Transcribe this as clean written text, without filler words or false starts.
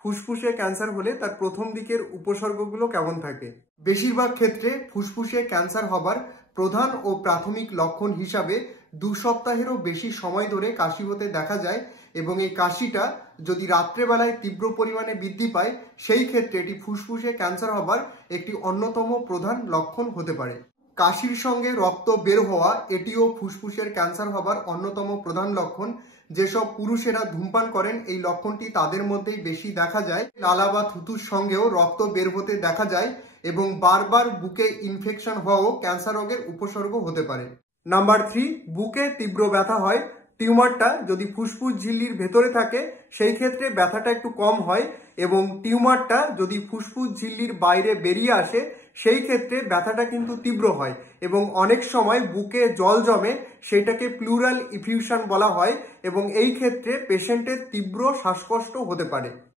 ফুসফুসে ক্যান্সার হলে তার প্রথম দিকের উপসর্গগুলো কেমন থাকে। বেশিরভাগ ক্ষেত্রে ফুসফুসে ক্যান্সার হবার প্রধান ও প্রাথমিক লক্ষণ হিসাবে 2 সপ্তাহেরও বেশি সময় ধরে কাশি হতে দেখা যায় এবং এই কাশিটা যদি রাত্রেবেলায় তীব্র পরিমাণে বৃদ্ধি পায় সেই ক্ষেত্রে এটি ফুসফুসে ক্যান্সার হবার একটি অন্যতম প্রধান লক্ষণ হতে পারে। কাশির সঙ্গে রক্ত বের হওয়া এটিও ফুসফুসের ক্যান্সার হবার অন্যতম প্রধান লক্ষণ। যেসব পুরুষেরা ধূমপান করেন এই লক্ষণটি তাদের মধ্যেই বেশি দেখা যায়। লালা বা থুতুর সঙ্গেও রক্ত বের হতে দেখা যায় এবং বারবার বুকে ইনফেকশন হওয়াও ক্যান্সার রোগের উপসর্গ হতে পারে। নাম্বার 3, বুকে তীব্র ব্যথা হয়। টিউমারটা যদি ফুসফুস ঝিল্লির ভেতরে থাকে সেই ক্ষেত্রে ব্যথাটা একটু কম হয় এবং টিউমারটা যদি ফুসফুস ঝিল্লির বাইরে বেরিয়ে আসে সেই ক্ষেত্রে ব্যথাটা কিন্তু তীব্র হয় এবং অনেক সময় বুকে জল জমে, সেটাকে প্লুরাল ইফিউশন বলা হয় এবং এই ক্ষেত্রে পেশেন্টের তীব্র শ্বাসকষ্ট হতে পারে।